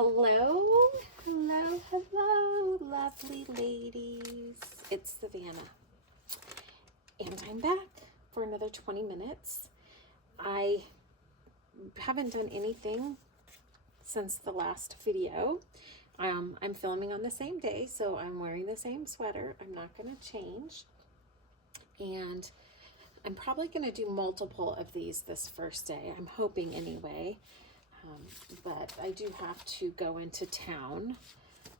Hello, hello, hello, lovely ladies. It's Savannah, and I'm back for another 20 minutes. I haven't done anything since the last video. I'm filming on the same day, so I'm wearing the same sweater. I'm not going to change, and I'm probably going to do multiple of these this first day. I'm hoping anyway. But I do have to go into town.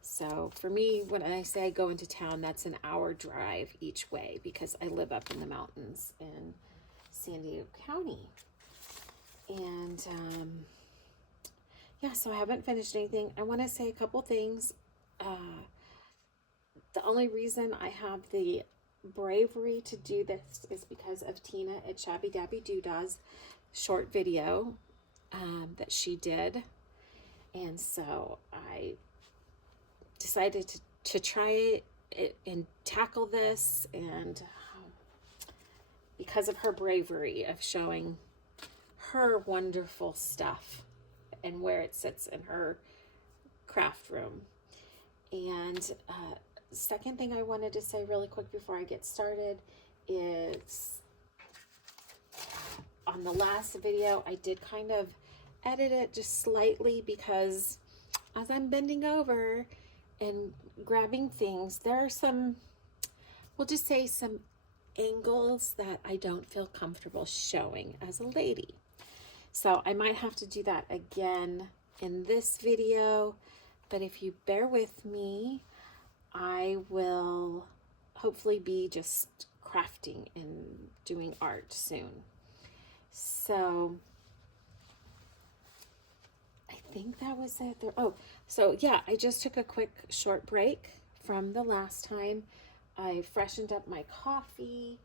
So for me, when I say I go into town, that's an hour drive each way because I live up in the mountains in San Diego County. And yeah, so I haven't finished anything. I want to say a couple things. The only reason I have the bravery to do this is because of Tina at Shabby Dabby Doodah's short video that she did, and so I decided to try it and tackle this, and because of her bravery of showing her wonderful stuff and where it sits in her craft room. And second thing I wanted to say really quick before I get started is on the last video, I did kind of edit it just slightly because as I'm bending over and grabbing things, there are some, we'll just say some angles that I don't feel comfortable showing as a lady. So I might have to do that again in this video, but if you bear with me, I will hopefully be just crafting and doing art soon. So I think that was it there. Oh, so yeah, I just took a quick short break from the last time. I freshened up my coffee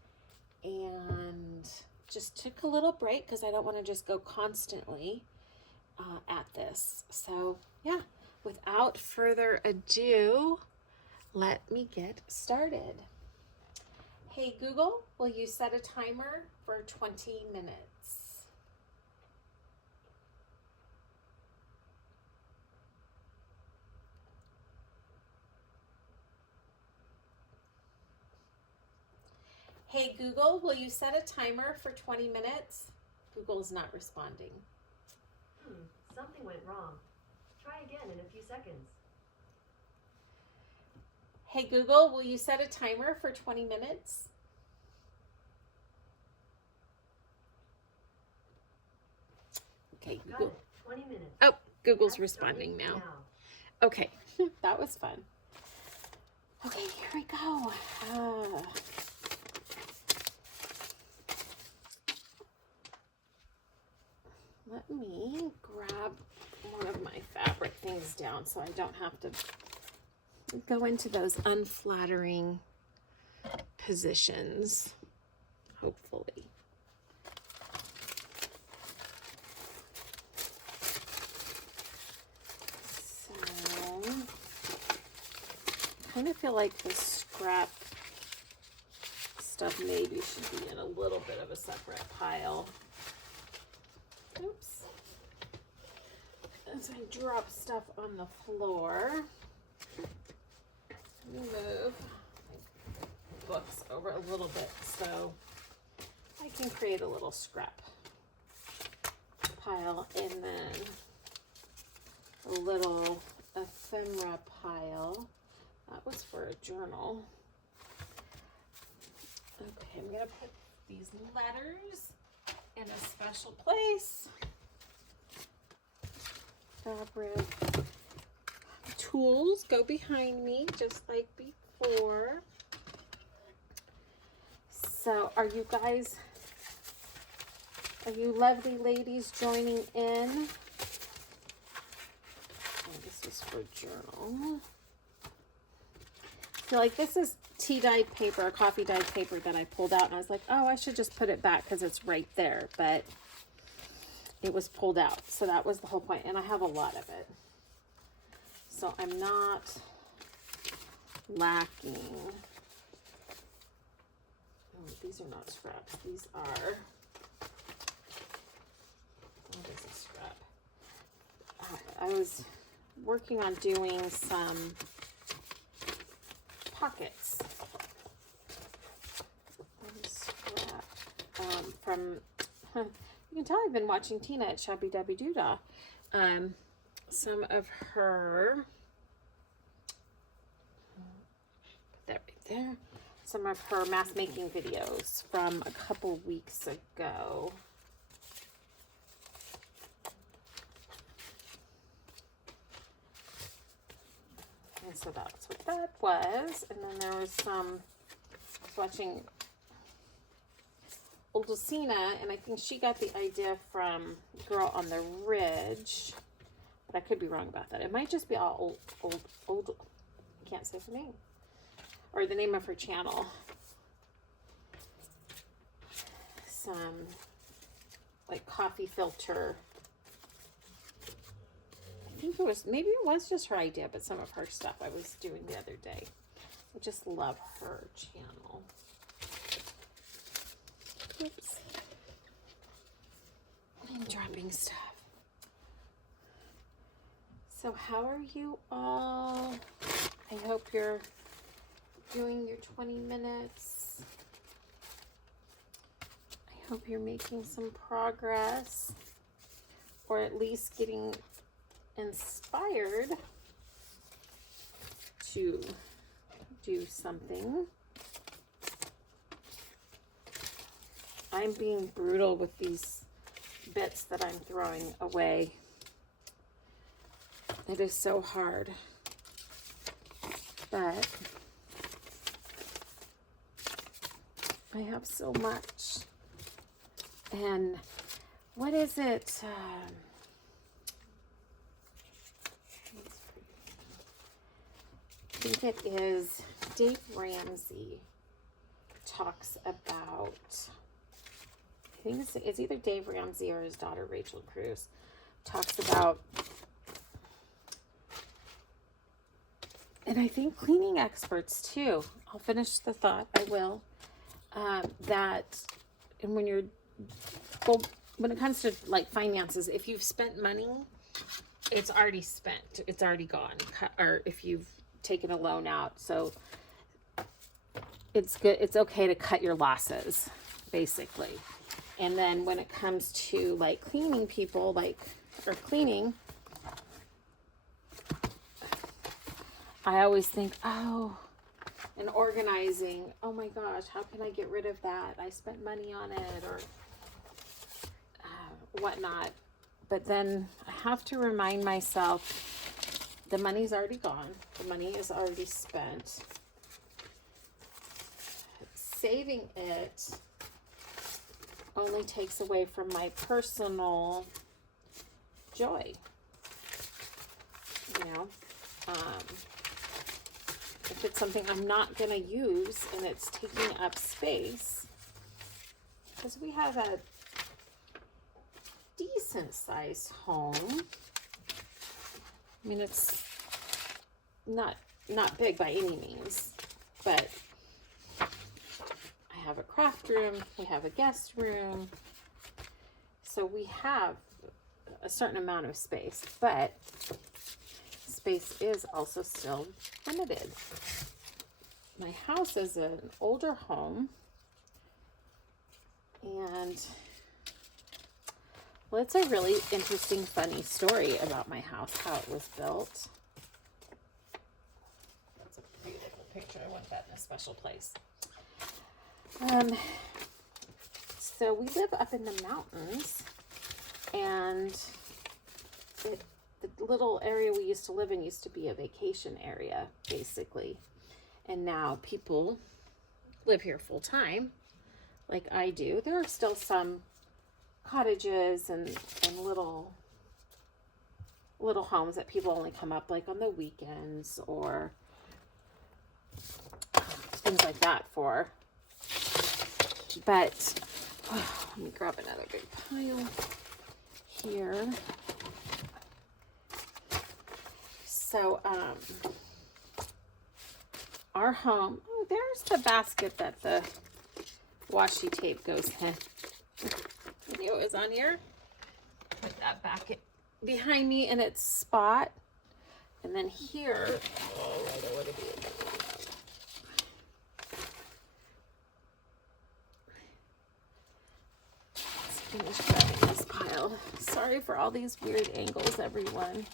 and just took a little break because I don't want to just go constantly at this. So yeah, without further ado, let me get started. Hey Google, will you set a timer for 20 minutes? Hey Google, will you set a timer for 20 minutes? Google is not responding. Something went wrong. Try again in a few seconds. Hey Google, will you set a timer for 20 minutes? Okay, Got Google. it. 20 minutes. Oh, Google's That's responding now. now. Okay, that was fun. Okay, here we go. Let me grab one of my fabric things down so I don't have to go into those unflattering positions, hopefully. So, I kind of feel like the scrap stuff maybe should be in a little bit of a separate pile. Oops. As I drop stuff on the floor, let me move my books over a little bit so I can create a little scrap pile, and then a little ephemera pile. That was for a journal. Okay, I'm gonna put these letters in a special place. Fabric tools go behind me just like before. So are you lovely ladies joining in? Oh, this is for journal. I feel like this is tea dyed paper, coffee dyed paper that I pulled out, and I was like, oh, I should just put it back because it's right there, but it was pulled out. So that was the whole point, and I have a lot of it. So I'm not lacking. Oh, these are not scraps. These are, what is a scrap? I was working on doing some pockets. Scrap from, you can tell I've been watching Tina at Shabby Dabby Doodah. Some of her, put that right there, some of her mask making videos from a couple weeks ago. And so that's what that was. And then there was some, I was watching Old Lucina, and I think she got the idea from Girl on the Ridge. But I could be wrong about that. It might just be all old, I can't say her name. Or the name of her channel. Some, like, coffee filter. I think it was, maybe it was just her idea, but some of her stuff I was doing the other day. I just love her channel. Oops. I'm dropping stuff. So how are you all? I hope you're doing your 20 minutes. I hope you're making some progress, or at least getting inspired to do something. I'm being brutal with these bits that I'm throwing away. It is so hard, but I have so much. And what is it? I think it is Dave Ramsey talks about, I think it's either Dave Ramsey or his daughter Rachel Cruz talks about, and I think cleaning experts too, I'll finish the thought, I will, that, and when you're, well, when it comes to like finances, if you've spent money, it's already spent, it's already gone, or if you've taken a loan out, so it's good, it's okay to cut your losses, basically. And then when it comes to like cleaning people, like, or cleaning, I always think, oh, and organizing, oh my gosh, how can I get rid of that? I spent money on it, or whatnot. But then I have to remind myself, the money's already gone. The money is already spent. Saving it only takes away from my personal joy. You know, if it's something I'm not going to use and it's taking up space, because we have a decent sized home. I mean, it's not big by any means, but I have a craft room, we have a guest room, so we have a certain amount of space, but space is also still limited. My house is an older home, and well, it's a really interesting, funny story about my house, how it was built. That's a beautiful picture. I want that in a special place. So we live up in the mountains, and the little area we used to live in used to be a vacation area, basically. And now people live here full time, like I do. There are still some cottages and little homes that people only come up like on the weekends or things like that for. But let me grab another big pile here. So our home, oh, there's the basket that the washi tape goes in. I knew it was on here. Put that back behind me in its spot. And then here, oh, right, I want to be in there. Let's finish grabbing this pile. Sorry for all these weird angles, everyone.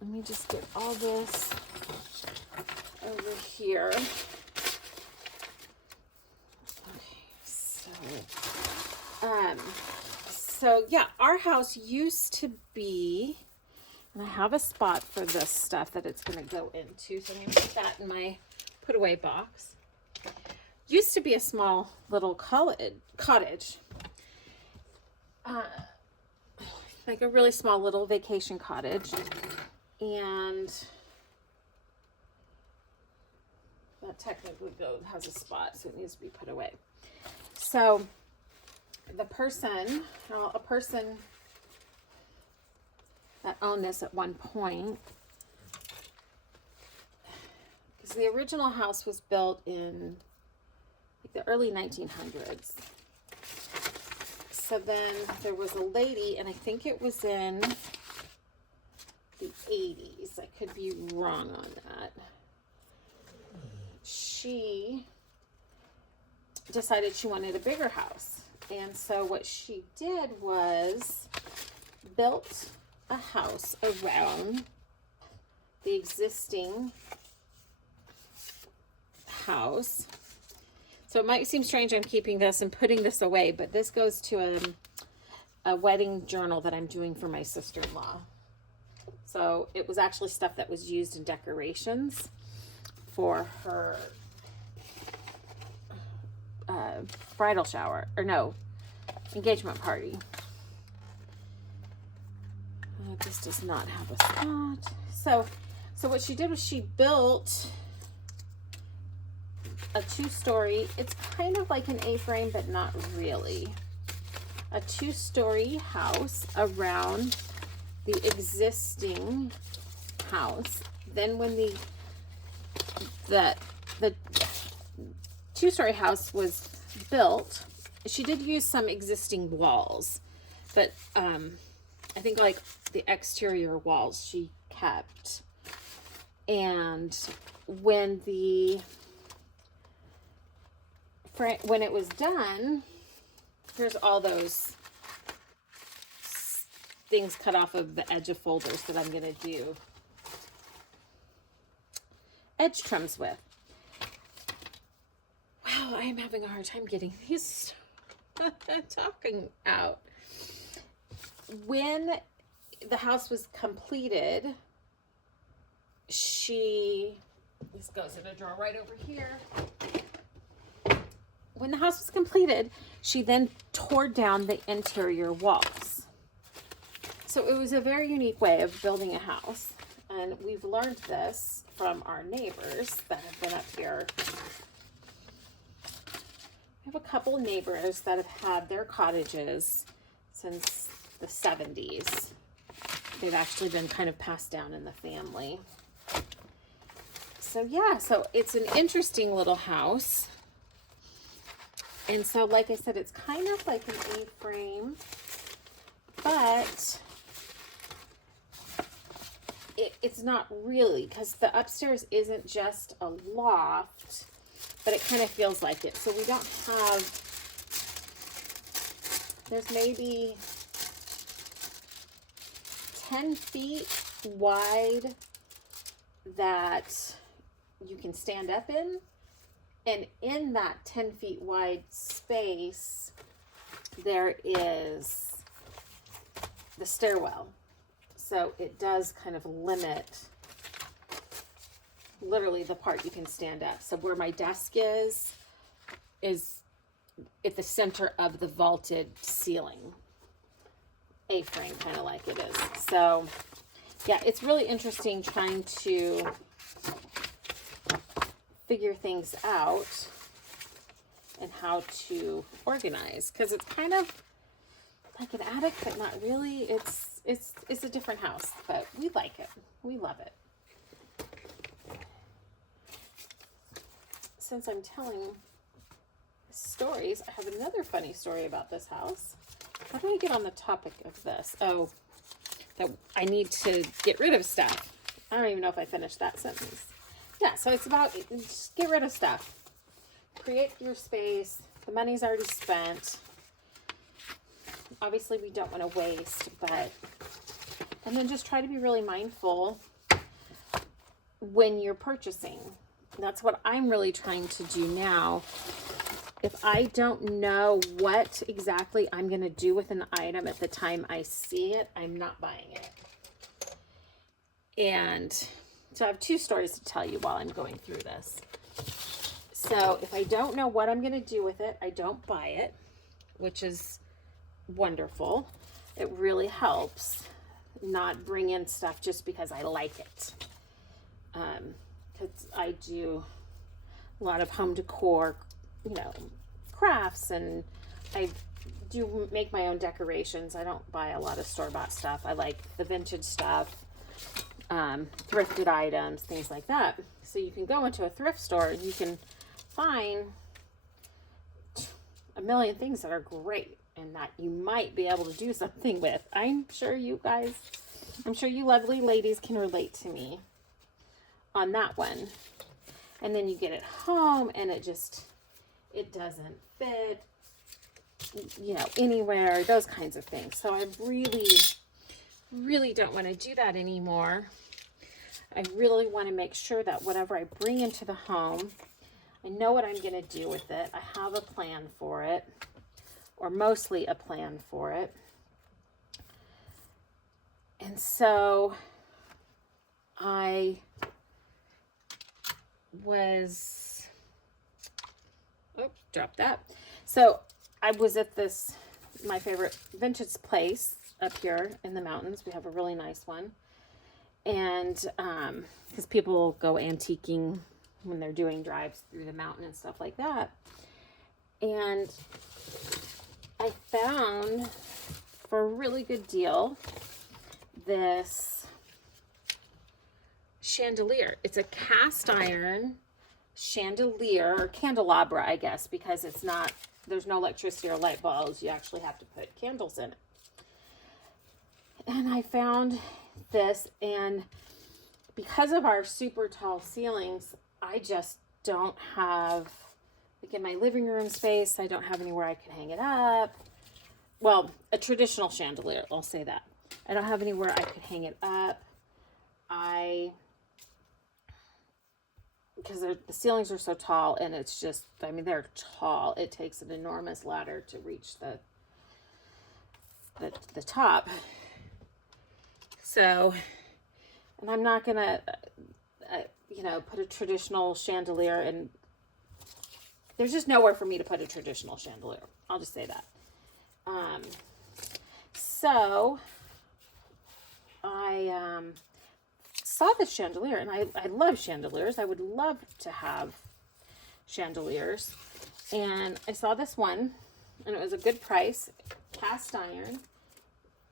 Let me just get all this over here. Okay, so yeah, our house used to be, and I have a spot for this stuff that it's going to go into, so I'm going to put that in my put away box. Used to be a small little cottage, like a really small little vacation cottage, and that technically has a spot, so it needs to be put away. So a person that owned this at one point, because the original house was built in like the early 1900s. So then there was a lady, and I think it was in the 80s. I could be wrong on that. She decided she wanted a bigger house. And so what she did was built a house around the existing house. So it might seem strange I'm keeping this and putting this away, but this goes to a wedding journal that I'm doing for my sister-in-law. So it was actually stuff that was used in decorations for her bridal shower, or no, engagement party. This does not have a spot. So what she did was she built a 2-story, it's kind of like an A-frame, but not really. A 2-story house around the existing house. Then when the 2-story house was built, she did use some existing walls, but I think like the exterior walls she kept. And when it was done, here's all those things cut off of the edge of folders that I'm going to do edge trims with. Wow, I am having a hard time getting these talking out. When the house was completed, this goes in a drawer right over here. When the house was completed, she then tore down the interior walls. So it was a very unique way of building a house. And we've learned this from our neighbors that have been up here. We have a couple of neighbors that have had their cottages since the 70s. They've actually been kind of passed down in the family. So yeah, so it's an interesting little house. And so, like I said, it's kind of like an A-frame, but it's not really, because the upstairs isn't just a loft, but it kind of feels like it. So we don't have, there's maybe 10 feet wide that you can stand up in. And in that 10 feet wide space, there is the stairwell. So it does kind of limit literally the part you can stand up. So where my desk is at the center of the vaulted ceiling. A-frame, kind of like it is. So yeah, it's really interesting trying to figure things out and how to organize, because it's kind of like an attic, but not really. It's a different house, but we like it. We love it. Since I'm telling stories, I have another funny story about this house. How do I get on the topic of this? Oh, that I need to get rid of stuff. I don't even know if I finished that sentence. Yeah, so it's about just get rid of stuff. Create your space. The money's already spent. Obviously, we don't want to waste, but... And then just try to be really mindful when you're purchasing. That's what I'm really trying to do now. If I don't know what exactly I'm going to do with an item at the time I see it, I'm not buying it. And so I have two stories to tell you while I'm going through this. So if I don't know what I'm going to do with it, I don't buy it, which is wonderful. It really helps not bring in stuff just because I like it. Because I do a lot of home decor, you know, crafts, and I do make my own decorations. I don't buy a lot of store-bought stuff. I like the vintage stuff, thrifted items, things like that. So you can go into a thrift store and you can find a million things that are great and that you might be able to do something with. I'm sure you lovely ladies can relate to me on that one. And then you get it home and it doesn't fit, you know, anywhere, those kinds of things. So I really don't want to do that anymore. I really want to make sure that whatever I bring into the home, I know what I'm going to do with it. I have a plan for it, or mostly a plan for it. And so I was, dropped that. So I was at my favorite vintage place up here in the mountains. We have a really nice one. And because people go antiquing when they're doing drives through the mountain and stuff like that. And I found, for a really good deal, this chandelier. It's a cast iron chandelier, or candelabra, I guess, because there's no electricity or light bulbs. You actually have to put candles in it. And I found this, and because of our super tall ceilings, I just don't have, like in my living room space, I don't have anywhere I can hang it up. Well, a traditional chandelier, I'll say that. I don't have anywhere I could hang it up. Because the ceilings are so tall, and it's just, I mean, they're tall. It takes an enormous ladder to reach the top. So, and I'm not going to, put a traditional chandelier, and there's just nowhere for me to put a traditional chandelier. I'll just say that. So I saw this chandelier, and I love chandeliers. I would love to have chandeliers. And I saw this one, and it was a good price. Cast iron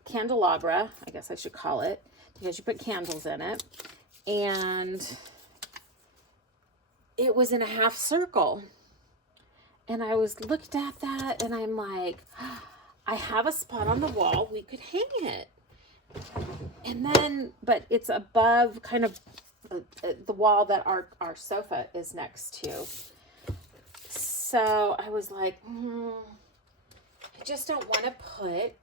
candelabra, I guess I should call it, because you put candles in it. And it was in a half circle. And I looked at that, and I'm like, I have a spot on the wall. We could hang it. And then, but it's above kind of the wall that our sofa is next to. So I was like, I just don't want to put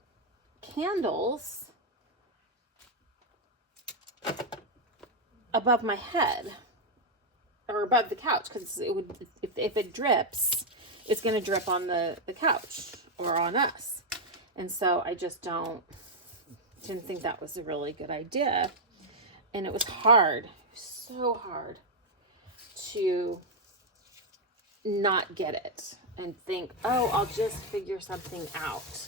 candles above my head or above the couch, because it would, if it drips, it's going to drip on the couch or on us. And so I just didn't think that was a really good idea. And it was hard, so hard to not get it and think, oh, I'll just figure something out.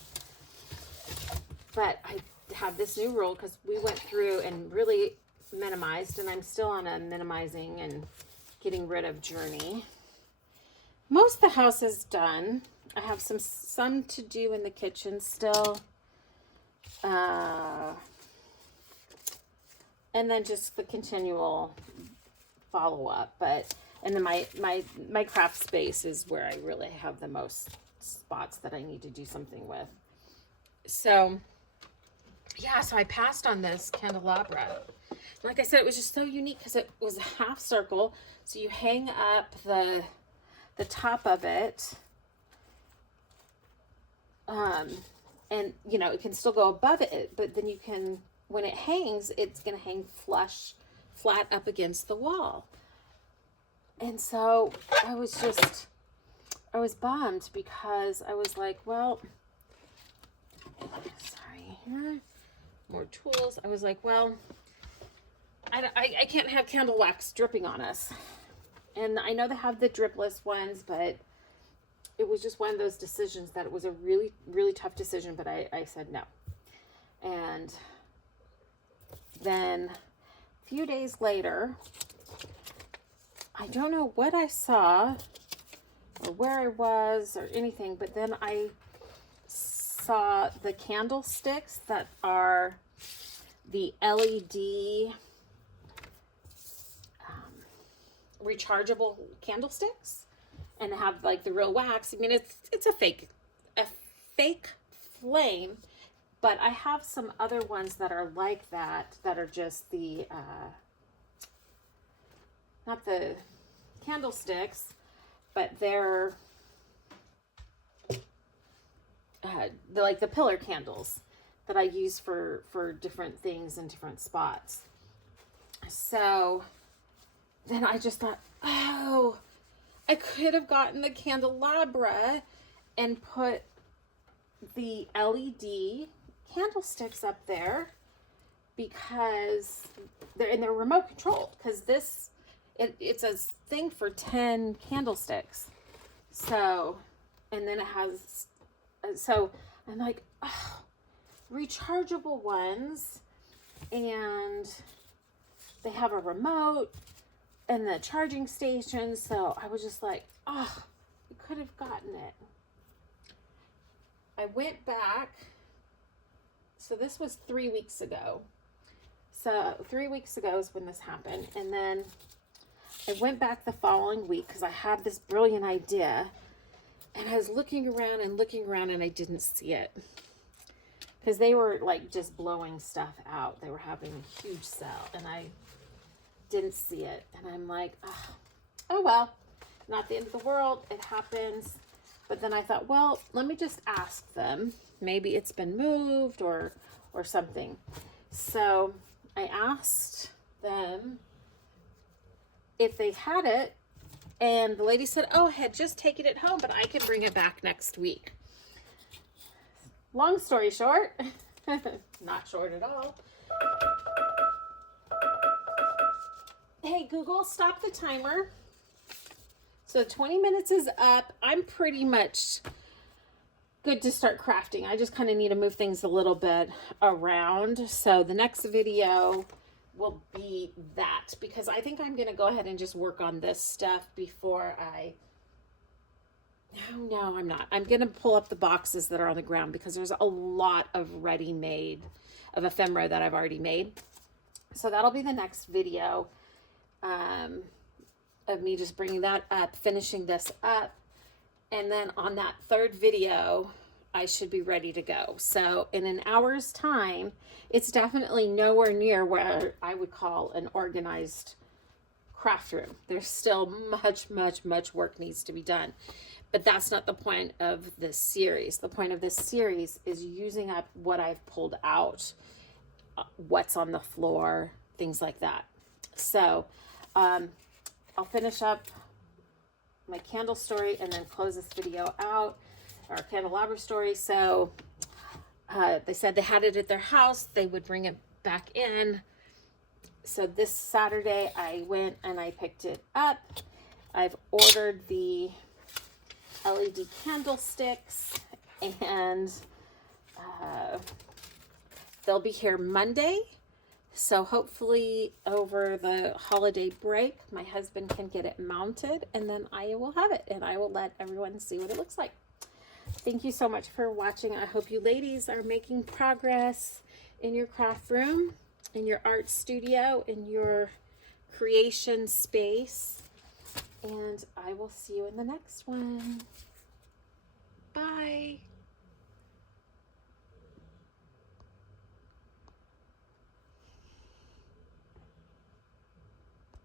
But I have this new rule, because we went through and really minimized, and I'm still on a minimizing and getting rid of journey. Most of the house is done. I have some to do in the kitchen still. And then just the continual follow-up. And then my craft space is where I really have the most spots that I need to do something with. So, yeah, so I passed on this candelabra. Like I said, it was just so unique because it was a half circle. So you hang up the top of it. And you know, it can still go above it, but then you can, when it hangs, it's going to hang flat up against the wall. And so I was bummed because I was like, well, sorry, here, more tools. I was like, well, I can't have candle wax dripping on us. And I know they have the dripless ones, but it was just one of those decisions that it was a really, really tough decision, but I said no. And then a few days later, I don't know what I saw or where I was or anything, but then I saw the candlesticks that are the LED rechargeable candlesticks, and have like the real wax. I mean, it's a fake flame, but I have some other ones that are like that are just the not the candlesticks, but they're like the pillar candles that I use for different things in different spots. So then I just thought, oh, I could have gotten the candelabra and put the LED candlesticks up there, because they're remote controlled, because it's a thing for 10 candlesticks. So, and then it has, so I'm like, oh, rechargeable ones, and they have a remote and the charging station. So I was just like, oh, I could have gotten it. I went back. So this was 3 weeks ago. So 3 weeks ago is when this happened. And then I went back the following week because I had this brilliant idea. And I was looking around and I didn't see it. Because they were like just blowing stuff out. They were having a huge sale. And I didn't see it. And I'm like, oh well, not the end of the world. It happens. But then I thought, well, let me just ask them. Maybe it's been moved or something. So I asked them if they had it. And the lady said, oh, I had just taken it home, but I can bring it back next week. Long story short, not short at all. Hey, Google, stop the timer. So 20 minutes is up. I'm pretty much good to start crafting. I just kind of need to move things a little bit around. So the next video will be that, because I think I'm going to go ahead and just work on this stuff before I... No, I'm not. I'm going to pull up the boxes that are on the ground, because there's a lot of ready-made, of ephemera that I've already made. So that'll be the next video. Of me just bringing that up, finishing this up, and then on that third video I should be ready to go. So in an hour's time, it's definitely nowhere near where I would call an organized craft room. There's still much work needs to be done, but that's not the point of this series. The point of this series is using up what I've pulled out, what's on the floor, things like that. So I'll finish up my candle story and then close this video out, our candelabra story. So they said they had it at their house. They would bring it back in. So this Saturday I went and I picked it up. I've ordered the LED candlesticks, and they'll be here Monday. So hopefully over the holiday break, my husband can get it mounted, and then I will have it, and I will let everyone see what it looks like. Thank you so much for watching. I hope you ladies are making progress in your craft room, in your art studio, in your creation space. And I will see you in the next one. Bye.